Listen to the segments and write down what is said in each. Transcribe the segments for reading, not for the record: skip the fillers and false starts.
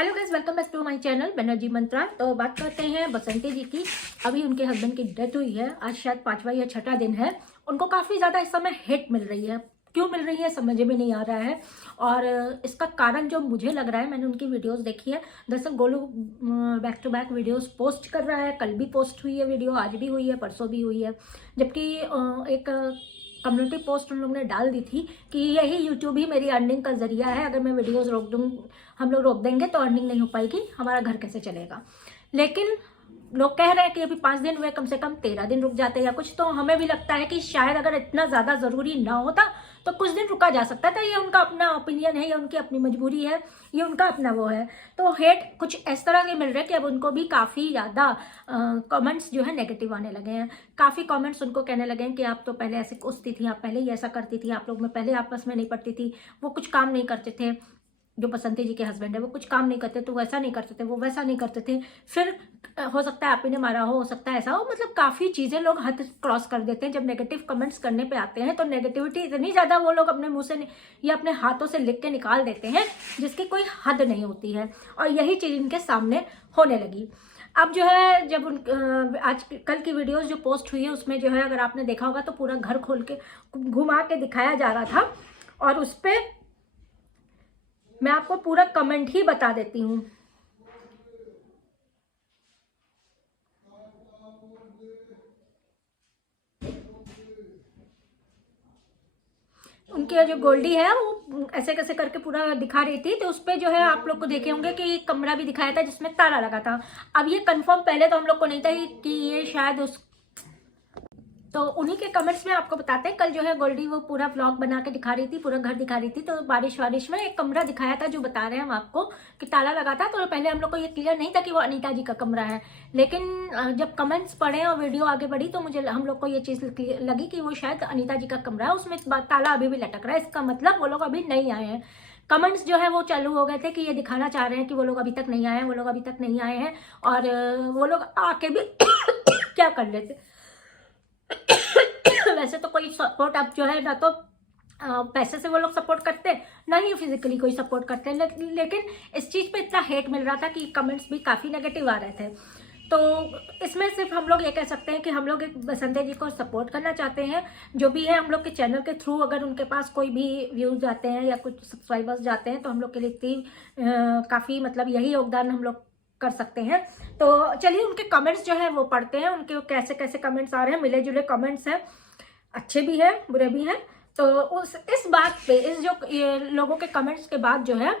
Hello guys, welcome back to my channel Banerjee Mantra. तो बात करते हैं बसंती जी की। अभी उनके हस्बैंड की डेथ हुई है। आज शायद 5वां या 6ठा दिन है। उनको काफ़ी ज़्यादा इस समय हिट मिल रही है। क्यों मिल रही है समझ में नहीं आ रहा है। और इसका कारण जो मुझे लग रहा है, मैंने उनकी वीडियोस देखी है। दरअसल Golu back to back videos post कर रहा है। कल भी पोस्ट हुई है वीडियो, आज भी हुई है, परसों भी हुई है। जबकि एक कम्युनिटी पोस्ट उन लोगों ने डाल दी थी कि यही यूट्यूब ही मेरी अर्निंग का जरिया है। अगर मैं वीडियोस रोक दूँ, हम लोग रोक देंगे तो अर्निंग नहीं हो पाएगी, हमारा घर कैसे चलेगा। लेकिन लोग कह रहे हैं कि अभी 5 दिन हुए, कम से कम 13 दिन रुक जाते या कुछ। तो हमें भी लगता है कि शायद अगर इतना ज़्यादा ज़रूरी ना होता तो कुछ दिन रुका जा सकता था। ये उनका अपना ओपिनियन है, ये उनकी अपनी मजबूरी है, ये उनका अपना वो है। तो हेट कुछ इस तरह के मिल रहे हैं कि अब उनको भी काफ़ी ज़्यादा कमेंट्स जो है नेगेटिव आने लगे हैं। काफ़ी कमेंट्स उनको कहने लगे हैं कि आप तो पहले ऐसे कोसती थी, आप पहले ही ऐसा करती थी, आप लोग में पहले आपस में नहीं पड़ती थी, वो कुछ काम नहीं करते थे। जो बसंती जी के हस्बैंड है वो कुछ काम नहीं करते, तो वैसा नहीं करते थे, वो वैसा नहीं करते थे। फिर हो सकता है आप ही ने मारा हो सकता है ऐसा हो। मतलब काफ़ी चीज़ें लोग हद क्रॉस कर देते हैं। जब नेगेटिव कमेंट्स करने पे आते हैं तो नेगेटिविटी इतनी ज़्यादा वो लोग अपने मुंह से या अपने हाथों से लिख के निकाल देते हैं जिसकी कोई हद नहीं होती है। और यही चीज़ इनके सामने होने लगी। अब जो है, जब आज कल की वीडियोस जो पोस्ट हुई है उसमें जो है, अगर आपने देखा होगा तो पूरा घर खोल के घुमा के दिखाया जा रहा था। और उस पर मैं आपको पूरा कमेंट ही बता देती हूँ। उनकी जो गोल्डी है वो ऐसे कैसे करके पूरा दिखा रही थी। तो उस पर जो है आप लोग को देखे होंगे कि कमरा भी दिखाया था जिसमें ताला लगा था। अब ये कंफर्म पहले तो हम लोग को नहीं था कि ये शायद उस, तो उन्हीं के कमेंट्स में आपको बताते हैं। कल जो है गोल्डी वो पूरा व्लॉग बना के दिखा रही थी, पूरा घर दिखा रही थी। तो बारिश वारिश में एक कमरा दिखाया था जो बता रहे हैं हम आपको कि ताला लगा था। तो पहले हम लोग को ये क्लियर नहीं था कि वो अनीता जी का कमरा है। लेकिन जब कमेंट्स पढ़े और वीडियो आगे बढ़ी तो मुझे हम लोग को ये चीज़ लगी कि वो शायद अनीता जी का कमरा है, उसमें ताला अभी भी लटक रहा है। इसका मतलब वो लोग अभी नहीं आए हैं। कमेंट्स जो है वो चालू हो गए थे कि ये दिखाना चाह रहे हैं कि वो लोग अभी तक नहीं आए हैं, वो लोग अभी तक नहीं आए हैं। और वो लोग आके भी क्या कर लेते। वैसे तो कोई सपोर्ट अब जो है ना तो पैसे से वो लोग सपोर्ट करते, ना ही फिजिकली कोई सपोर्ट करते। लेकिन इस चीज़ पे इतना हेट मिल रहा था कि कमेंट्स भी काफ़ी नेगेटिव आ रहे थे। तो इसमें सिर्फ हम लोग ये कह सकते हैं कि हम लोग एक बसंती जी को सपोर्ट करना चाहते हैं। जो भी है हम लोग के चैनल के थ्रू, अगर उनके पास कोई भी व्यूज़ जाते हैं या कुछ सब्सक्राइबर्स जाते हैं तो हम लोग के लिए इतनी काफ़ी मतलब यही योगदान हम लोग कर सकते हैं। तो चलिए उनके कमेंट्स जो है वो पढ़ते हैं। उनके कैसे कैसे कमेंट्स आ रहे हैं, मिले जुले कमेंट्स हैं, अच्छे भी हैं बुरे भी हैं। तो इस बात पे, इस जो ये लोगों के कमेंट्स के बाद जो है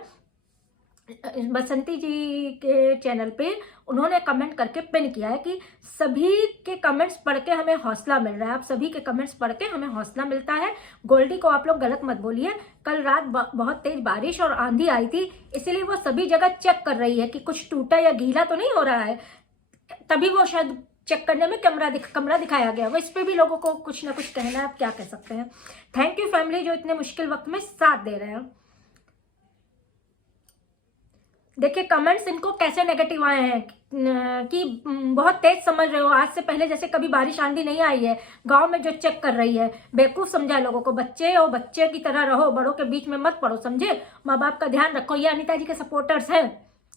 बसंती जी के चैनल पे उन्होंने कमेंट करके पिन किया है कि सभी के कमेंट्स पढ़ के हमें हौसला मिल रहा है। आप सभी के कमेंट्स पढ़ के हमें हौसला मिलता है। गोल्डी को आप लोग गलत मत बोलिए। कल रात बहुत तेज बारिश और आंधी आई थी, इसीलिए वो सभी जगह चेक कर रही है कि कुछ टूटा या गीला तो नहीं हो रहा है। तभी वो शायद चेक करने में कमरा दिखाया गया। वो इस पे भी लोगों को कुछ ना कुछ कहना है, आप क्या कह सकते हैं। थैंक यू फैमिली जो इतने मुश्किल वक्त में साथ दे रहे हैं। देखिए कमेंट्स इनको कैसे नेगेटिव आए हैं कि बहुत तेज समझ रहे हो। आज से पहले जैसे कभी बारिश आंधी नहीं आई है, गांव में जो चेक कर रही है। बेवकूफ समझा लोगों को। बच्चे और बच्चे की तरह रहो, बड़ों के बीच में मत पड़ो, समझे। माँ बाप का ध्यान रखो। ये अनीता जी के सपोर्टर्स हैं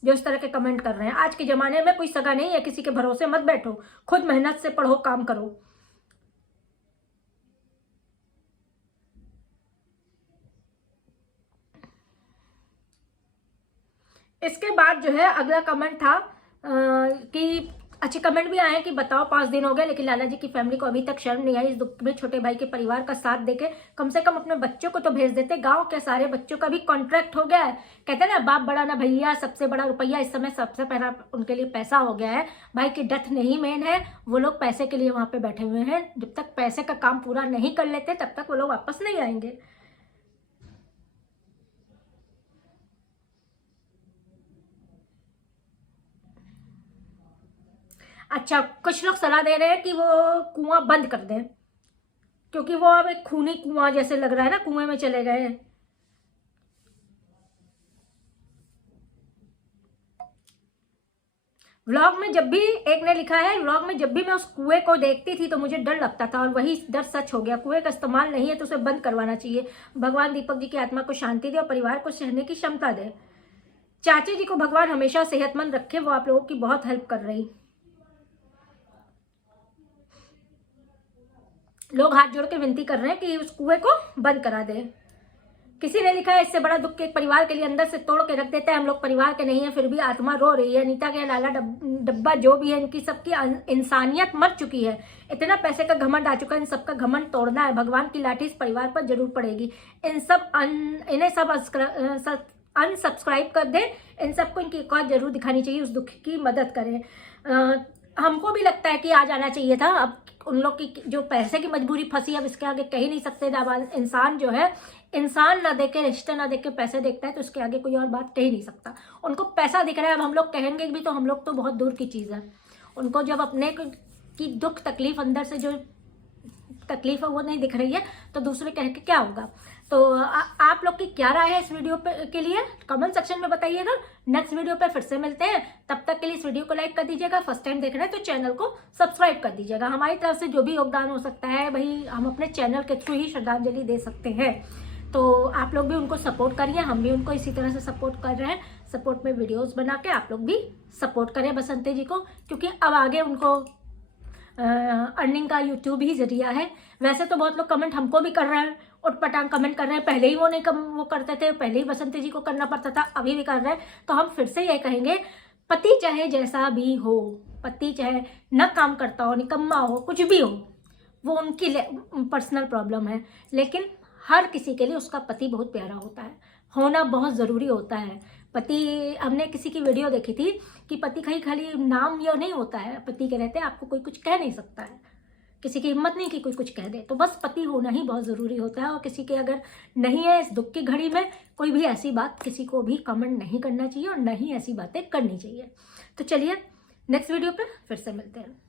जो इस तरह के कमेंट कर रहे हैं। आज के जमाने में कोई सगा नहीं है, किसी के भरोसे मत बैठो, खुद मेहनत से पढ़ो, काम करो। इसके बाद जो है अगला कमेंट था कि अच्छे कमेंट भी आए हैं कि बताओ 5 दिन हो गए लेकिन लाला जी की फैमिली को अभी तक शर्म नहीं आई। इस दुख में छोटे भाई के परिवार का साथ देके कम से कम अपने बच्चों को तो भेज देते। गांव के सारे बच्चों का भी कॉन्ट्रैक्ट हो गया है। कहते हैं ना, बाप बड़ा ना भैया, सबसे बड़ा रुपया। इस समय सबसे पहला उनके लिए पैसा हो गया है। भाई की डेथ नहीं मेन है, वो लोग पैसे के लिए वहां पे बैठे हुए हैं। जब तक पैसे का काम पूरा नहीं कर लेते तब तक वो लोग वापस नहीं आएंगे। अच्छा, कुछ लोग सलाह दे रहे हैं कि वो कुआं बंद कर दें क्योंकि वो अब एक खूनी कुआं जैसे लग रहा है ना, कुएं में चले गए हैं। व्लॉग में जब भी एक ने लिखा है, व्लॉग में जब भी मैं उस कुएं को देखती थी तो मुझे डर लगता था और वही डर सच हो गया। कुएं का इस्तेमाल नहीं है तो उसे बंद करवाना चाहिए। भगवान दीपक जी की आत्मा को शांति दे और परिवार को सहने की क्षमता दे। चाची जी को भगवान हमेशा सेहतमंद रखे, वो आप लोगों की बहुत हेल्प कर रही। लोग हाथ जोड़ के विनती कर रहे हैं कि उस कुएं को बंद करा दे। किसी ने लिखा है इससे बड़ा दुख के एक परिवार के लिए अंदर से तोड़ के रख देता है। हम लोग परिवार के नहीं है फिर भी आत्मा रो रही है। नीता के लाला डब्बा जो भी है, इनकी सबकी इंसानियत मर चुकी है। इतना पैसे का घमंड आ चुका है, इन सबका घमंड तोड़ना है। भगवान की लाठी इस परिवार पर जरूर पड़ेगी। इन्हें सब अनसब्सक्राइब कर दे। इन सबको इनकी औकात जरूर दिखानी चाहिए, उस दुख की मदद करें। हमको भी लगता है कि आ जाना चाहिए था। अब उन लोग की जो पैसे की मजबूरी फंसी, अब इसके आगे कह ही नहीं सकते। जब इंसान जो है, इंसान ना देखे, रिश्ते ना देखे, पैसे देखता है तो उसके आगे कोई और बात कह ही नहीं सकता। उनको पैसा दिख रहा है, अब हम लोग कहेंगे भी तो हम लोग तो बहुत दूर की चीज़ है। उनको जब अपने की दुख तकलीफ अंदर से जो तकलीफ है वो नहीं दिख रही है तो दूसरे कह के क्या होगा। तो आप लोग की क्या राय है इस वीडियो पे के लिए कमेंट सेक्शन में बताइएगा। नेक्स्ट वीडियो पे फिर से मिलते हैं, तब तक के लिए इस वीडियो को लाइक कर दीजिएगा। फर्स्ट टाइम देख रहे हैं तो चैनल को सब्सक्राइब कर दीजिएगा। हमारी तरफ से जो भी योगदान हो सकता है भाई हम अपने चैनल के थ्रू ही श्रद्धांजलि दे सकते हैं। तो आप लोग भी उनको सपोर्ट करिए, हम भी उनको इसी तरह से सपोर्ट कर रहे हैं। सपोर्ट में वीडियोस बना के आप लोग भी सपोर्ट करें बसंती जी को, क्योंकि अब आगे उनको अर्निंग का यूट्यूब ही जरिया है। वैसे तो बहुत लोग कमेंट हमको भी कर रहे हैं, उटपटांग कमेंट कर रहे हैं। पहले ही वो नहीं वो करते थे, पहले ही बसंती जी को करना पड़ता था, अभी भी कर रहे हैं। तो हम फिर से ये कहेंगे, पति चाहे जैसा भी हो, पति चाहे न काम करता हो, निकम्मा हो, कुछ भी हो, वो उनकी पर्सनल प्रॉब्लम है। लेकिन हर किसी के लिए उसका पति बहुत प्यारा होता है, होना बहुत ज़रूरी होता है। पति, हमने किसी की वीडियो देखी थी कि पति कहीं खाली नाम ये नहीं होता है पति के रहते, आपको कोई कुछ कह नहीं सकता है। किसी की हिम्मत नहीं कि कोई कुछ कह दे, तो बस पति होना ही बहुत ज़रूरी होता है। और किसी के अगर नहीं है इस दुख की घड़ी में, कोई भी ऐसी बात किसी को भी कमेंट नहीं करना चाहिए और नहीं ऐसी बातें करनी चाहिए। तो चलिए नेक्स्ट वीडियो पे फिर से मिलते हैं।